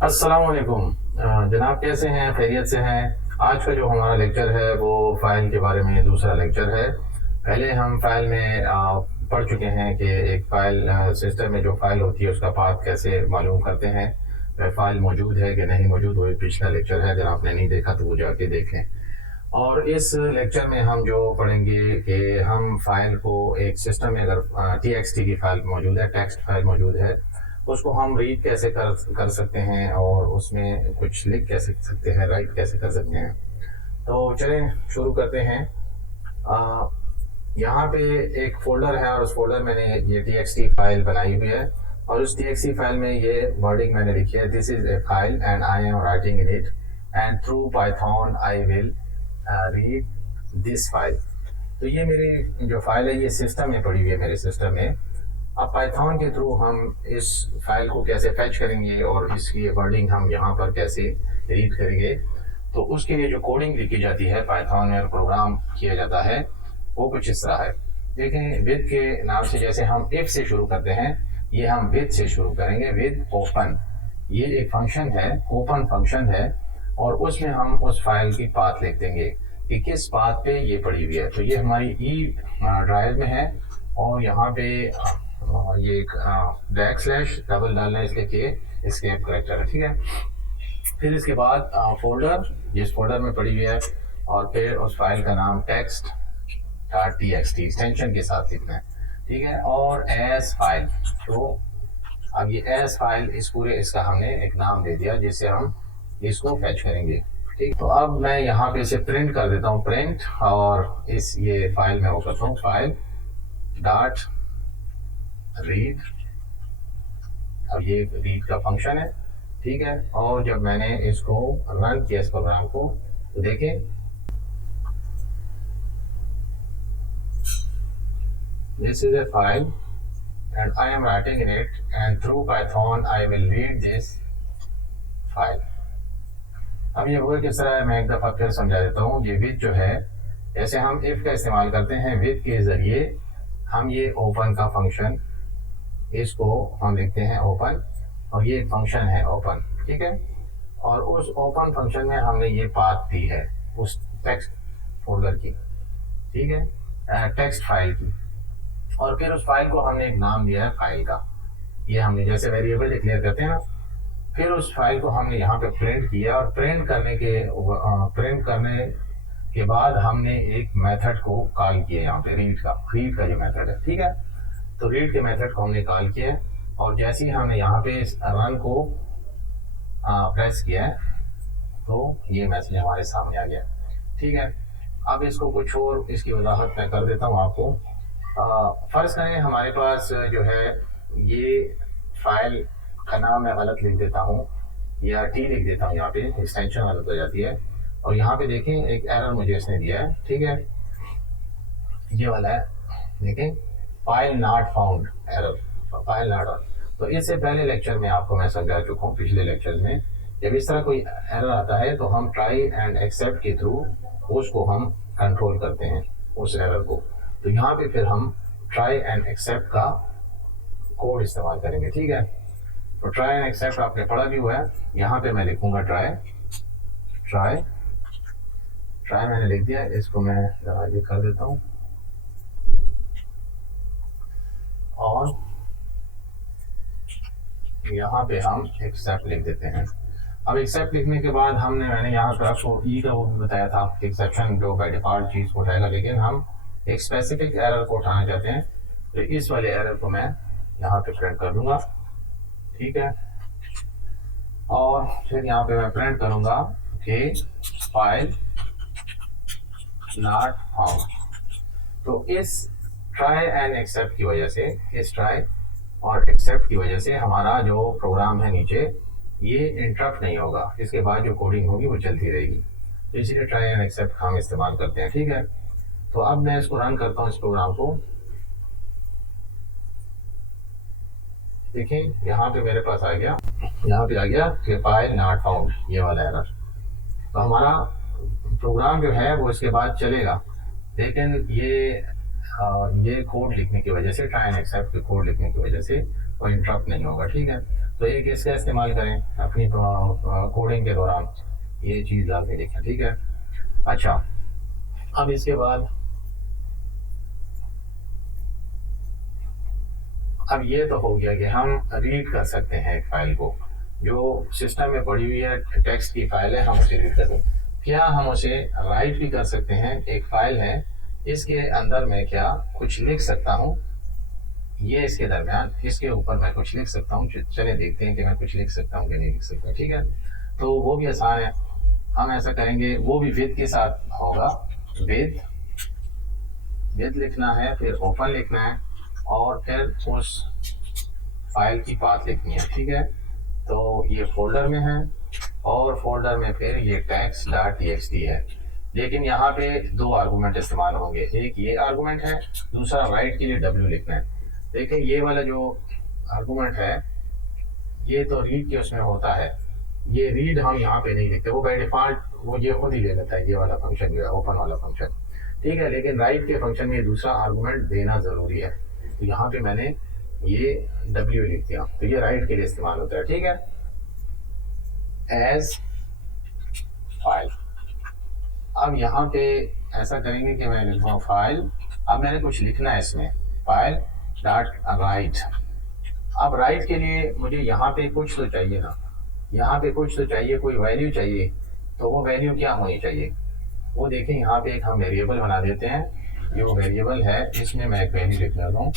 अस्सलाम वालेकुम। जनाब कैसे हैं, खैरियत से हैं? आज का जो हमारा लेक्चर है वो फ़ाइल के बारे में दूसरा लेक्चर है। पहले हम फ़ाइल में पढ़ चुके हैं कि एक फ़ाइल सिस्टम में जो फ़ाइल होती है उसका पाथ कैसे मालूम करते हैं, वह फ़ाइल मौजूद है कि नहीं मौजूद, वो पिछला लेक्चर है। अगर आपने नहीं देखा तो वो जाके देखें। और इस लेक्चर में हम जो पढ़ेंगे कि हम फाइल को एक सिस्टम में अगर TXT की फाइल मौजूद है, टेक्स्ट फाइल मौजूद है, उसको हम रीड कैसे कर सकते हैं और उसमें कुछ लिख कैसे सकते हैं, राइट कैसे कर सकते हैं। तो चलें शुरू करते हैं। अ, यहाँ पे एक फोल्डर है और उस फोल्डर मैंने ये TXT फाइल बनाई हुई है और उस TXT फाइल में ये वर्डिंग मैंने लिखी है, this is a file and I am writing in it and through Python I will read this file. तो ये मेरी जो फाइल है ये सिस्टम में पड़ी हुई है, मेरे सिस्टम में। अब पाइथन के थ्रू हम इस फाइल को कैसे फैच करेंगे और इसकी वर्डिंग हम यहाँ पर कैसे रीड करेंगे, तो उसके लिए जो कोडिंग लिखी जाती है पाइथन में और प्रोग्राम किया जाता है वो कुछ इस तरह है। देखें, विद के नाम से जैसे हम इफ से शुरू करते हैं, ये हम विद से शुरू करेंगे, विद ओपन। ये एक फंक्शन है, ओपन फंक्शन है, और उसमें हम उस फाइल की पाथ लिख देंगे कि किस पाथ पे ये पड़ी हुई है। तो ये हमारी ई ड्राइव में है और यहाँ पे ये एक बैक स्लैश डबल डालना है इसके लिए, एस्केप करेक्टर है, ठीक है। फिर इसके बाद फोल्डर, जिस फोल्डर में पड़ी हुई है, और फिर उस फाइल का नाम टेक्स्ट डॉट TXT एक्सटेंशन के साथ लिखना है, ठीक है। और एज फाइल, तो अब ये एज फाइल इस पूरे इसका हमने एक नाम दे दिया जिससे हम इसको फैच करेंगे, ठीक। तो अब मैं यहाँ पे इसे प्रिंट कर देता हूँ, प्रिंट, और इस ये फाइल में वो करता हूँ, फाइल डॉट रीड। अब ये रीड का फंक्शन है, ठीक है। और जब मैंने इसको रन किया इस प्रोग्राम को, तो देखें this is a file and I am writing in it and through Python I will read this file। अब ये हुआ किस तरह है, मैं एक दफ़ा फिर समझा देता हूँ। ये विद जो है, जैसे हम इफ का इस्तेमाल करते हैं, विद के ज़रिए हम ये ओपन का फंक्शन, इसको हम लिखते हैं ओपन, और ये एक फंक्शन है ओपन, ठीक है। और उस ओपन फंक्शन में हमने ये पाथ दी है उस टेक्स्ट फोल्डर की, ठीक है, टेक्स्ट फाइल की। और फिर उस फाइल को हमने एक नाम दिया है फाइल का, ये हमने जैसे वेरिएबल डिक्लेयर करते हैं ना। फिर उस फाइल को हमने यहाँ पे प्रिंट किया और प्रिंट करने के बाद हमने एक मेथड को कॉल किया यहाँ पे, रीड का जो मेथड है, ठीक है। तो रीड के मेथड को हमने कॉल किया और जैसे ही हमने यहाँ पे इस रन को प्रेस किया है तो ये मैसेज हमारे सामने आ गया, ठीक है। अब इसको कुछ और इसकी वजाहत मैं कर देता हूँ आपको। फ़र्ज़ करें हमारे पास जो है ये फाइल का नाम मैं गलत लिख देता हूँ या टी लिख देता हूँ, यहाँ पे एक्सटेंशन गलत हो जाती है, और यहाँ पे देखें एक एरर मुझे इसने दिया है, ठीक है, ये वाला है, देखें, file not found error, file not. तो इससे पहले लेक्चर में आपको मैं समझा चुका हूँ, पिछले लेक्चर में, जब इस तरह कोई एरर आता है तो हम ट्राई एंड एक्सेप्ट के थ्रू उसको हम कंट्रोल करते हैं उस एरर को। तो यहाँ पे फिर हम ट्राई एंड एक्सेप्ट का कोड इस्तेमाल करेंगे, ठीक है। तो ट्राई एंड एक्सेप्ट आपने पढ़ा भी हुआ है, यहाँ पे मैं लिखूंगा ट्राई, ट्राई, ट्राई मैंने लिख दिया, इसको मैं जरा ये कर देता हूँ, और यहाँ पे हम एक्सेप्ट लिख देते हैं। अब एक्सेप्ट लिखने के बाद मैंने यहाँ पर आपको ई का वो भी बताया था, एक्सेप्शन जो बाय डिफॉल्ट चीज़ को उठाएगा, लेकिन हम एक स्पेसिफिक एरर को उठाना चाहते हैं, तो इस वाले एरर को मैं यहाँ पे प्रिंट कर दूंगा, ठीक है। और फिर यहाँ पे मैं प्रिंट करूंगा कि फाइल नॉट फाउंड। तो इस ट्राई एंड एक्सेप्ट की वजह से, इस ट्राई और एक्सेप्ट की वजह से हमारा जो प्रोग्राम है नीचे ये इंटरप्ट नहीं होगा, इसके बाद जो कोडिंग होगी वो चलती रहेगी। तो इसीलिए ट्राई एंड एक्सेप्ट हम इस्तेमाल करते हैं, ठीक है। तो अब मैं इसको रन करता हूँ इस प्रोग्राम को, देखिए यहाँ पे मेरे पास आ गया, यहाँ पे आ गया कि फाइल नॉट फाउंड, ये वाला एरर। तो हमारा प्रोग्राम जो है वो इसके बाद चलेगा, लेकिन ये कोड लिखने की वजह से, ट्राई एंड एक्सेप्ट के कोड लिखने की वजह से कोई इंटरप्ट नहीं होगा, ठीक है। तो एक इसका इस्तेमाल करें अपनी कोडिंग के दौरान, ये चीज़ आपने लिखा, ठीक है। अच्छा, अब इसके बाद अब ये तो हो गया कि हम रीड कर सकते हैं एक फाइल को, जो सिस्टम में पड़ी हुई है टेक्स्ट की फाइल है, हम उसे रीड कर सकते हैं। क्या हम उसे राइट भी कर सकते हैं? एक फाइल है, इसके अंदर मैं क्या कुछ लिख सकता हूँ, ये इसके दरमियान इसके ऊपर मैं कुछ लिख सकता हूँ। चले देखते हैं कि मैं कुछ लिख सकता हूँ कि नहीं लिख सकता, ठीक है। तो वो भी आसान है, हम ऐसा करेंगे, वो भी विद के साथ होगा। विद लिखना है, फिर ओपन लिखना है, और फिर उस फाइल की पाथ लिखनी है, ठीक है। तो ये फोल्डर में है, और फोल्डर में फिर ये text.txt है। लेकिन यहाँ पे दो आर्गूमेंट इस्तेमाल होंगे, एक ये आर्गूमेंट है, दूसरा राइट के लिए w लिखना है। देखिए ये वाला जो आर्गूमेंट है, ये तो रीड के उसमें होता है, ये रीड हम यहाँ पे नहीं लिखते, वो बाय डिफॉल्ट वो ये खुद ही ले लेता है, ये वाला फंक्शन जो है ओपन वाला फंक्शन, ठीक है। लेकिन राइट के फंक्शन में दूसरा आर्गूमेंट देना ज़रूरी है, तो यहाँ पे मैंने ये w लिख दिया, तो ये राइट के लिए इस्तेमाल होता है, ठीक है। एज फाइल, अब यहाँ पे ऐसा करेंगे कि मैं लिखूँ फाइल, अब मैंने कुछ लिखना है इसमें, फाइल डॉट राइट। अब राइट के लिए मुझे यहाँ पे कुछ तो चाहिए ना, यहाँ पे कुछ तो चाहिए, कोई वैल्यू चाहिए, तो वो वैल्यू क्या होनी चाहिए, वो देखें यहाँ पे एक हम वेरिएबल बना देते हैं, ये वो वेरिएबल है, इसमें मैं एक वैल्यू लिख देता हूँ,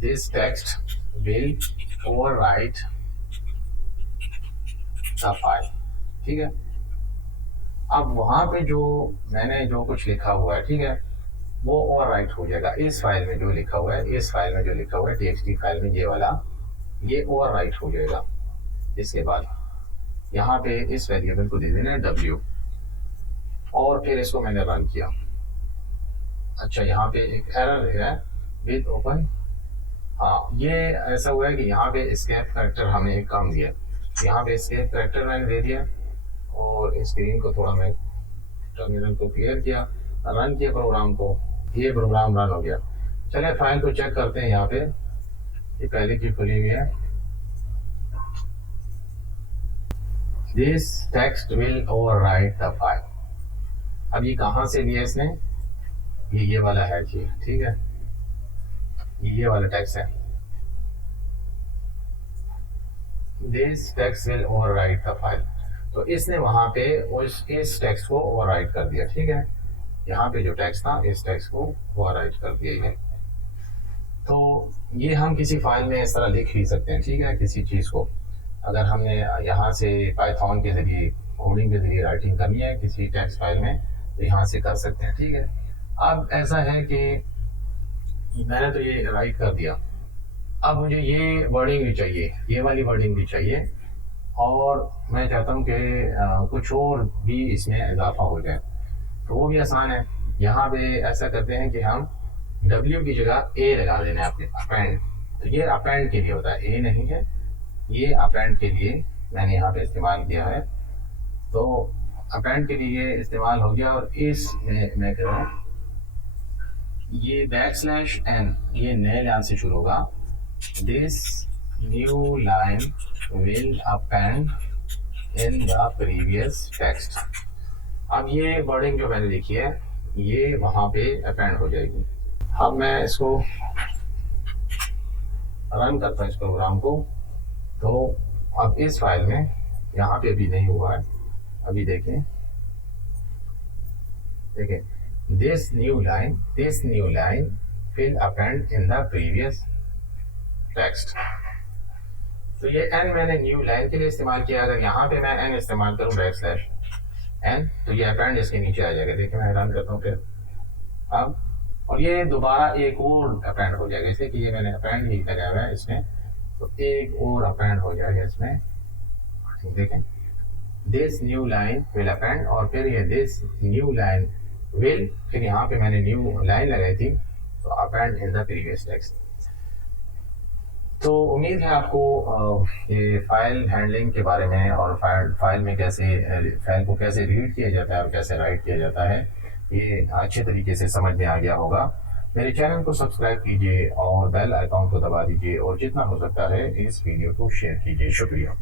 this text will overwrite the file, ठीक है। अब वहाँ पे जो मैंने जो कुछ लिखा हुआ है, ठीक है, वो ओवरराइट हो जाएगा इस फाइल में जो लिखा हुआ है, इस फाइल में जो लिखा हुआ है txt फाइल में, ये वाला ये ओवरराइट हो जाएगा। इसके बाद यहाँ पे इस वेरिएबल को दे देना है w, और फिर इसको मैंने रन किया। अच्छा, यहाँ पे एक एरर है विद ओपन, हाँ ये ऐसा हुआ है कि यहाँ पे एस्केप करैक्टर हमने एक काम दिया, यहाँ पे एस्केप करैक्टर मैंने दे दिया, और स्क्रीन को थोड़ा मैं टर्मिनल को क्लियर किया, रन किया प्रोग्राम को, ये प्रोग्राम रन हो गया। चलिए फाइल को चेक करते हैं, यहाँ पे ये पहले की खुली हुई है, this text will overwrite the file. अब ये कहाँ से लिया इसने, ये वाला है जी, ठीक है, ये वाला टेक्स्ट है, this text will overwrite the file, तो इसने वहां पे इस टेक्स्ट को ओवरराइट कर दिया, ठीक है। यहाँ पे जो टेक्स्ट था, इस टेक्स्ट को ओवरराइट कर दिया है। तो ये हम किसी फाइल में इस तरह लिख भी सकते हैं, ठीक है, किसी चीज़ को अगर हमने यहाँ से पाइथन के ज़रिए कोडिंग के ज़रिए राइटिंग करनी है किसी टेक्स्ट फाइल में, तो यहाँ से कर सकते हैं, ठीक है। अब ऐसा है कि मैंने तो ये राइट कर दिया, अब मुझे ये वर्डिंग भी चाहिए, ये वाली वर्डिंग भी चाहिए, और मैं चाहता हूँ कि कुछ और भी इसमें इजाफा हो जाए, तो वो भी आसान है। यहाँ पे ऐसा करते हैं कि हम W की जगह A लगा देना है अपने अपेंड, तो ये अपेंड के लिए होता है, A नहीं है, ये अपेंड के लिए मैंने यहाँ पे इस्तेमाल किया है, तो अपेंड के लिए इस्तेमाल हो गया। और इस मैं कह रहा हूँ ये \n, ये नए लाइन से शुरू होगा, this new line will append in the previous text. अब ये वर्डिंग जो मैंने लिखी है, ये वहाँ पे अपेंड हो जाएगी। अब मैं इसको रन करता हूँ इस प्रोग्राम को, तो अब इस फाइल में यहाँ पे भी नहीं हुआ है, अभी देखें this new line will append in the previous text. तो ये n मैंने न्यू लाइन के लिए इस्तेमाल किया, अगर यहाँ पे मैं n इस्तेमाल करूँ \n, तो ये अपेंड इसके नीचे आ जाएगा। देखिए मैं रन करता हूँ फिर अब, और ये दोबारा एक और अपेंड हो जाएगा, इसलिए कि ये मैंने अपेंड ही लगाया हुआ है इसमें, तो एक और अपेंड हो जाएगा इसमें। देखें this new line will append, और फिर ये दिस न्यू लाइन विल, फिर यहाँ पे मैंने न्यू लाइन लगाई थी, तो append in the previous text. तो उम्मीद है आपको ये फाइल हैंडलिंग के बारे में और फाइल में कैसे फाइल को कैसे रीड किया जाता है और कैसे राइट किया जाता है, ये अच्छे तरीके से समझ में आ गया होगा। मेरे चैनल को सब्सक्राइब कीजिए और बेल आइकॉन को दबा दीजिए और जितना हो सकता है इस वीडियो को शेयर कीजिए। शुक्रिया।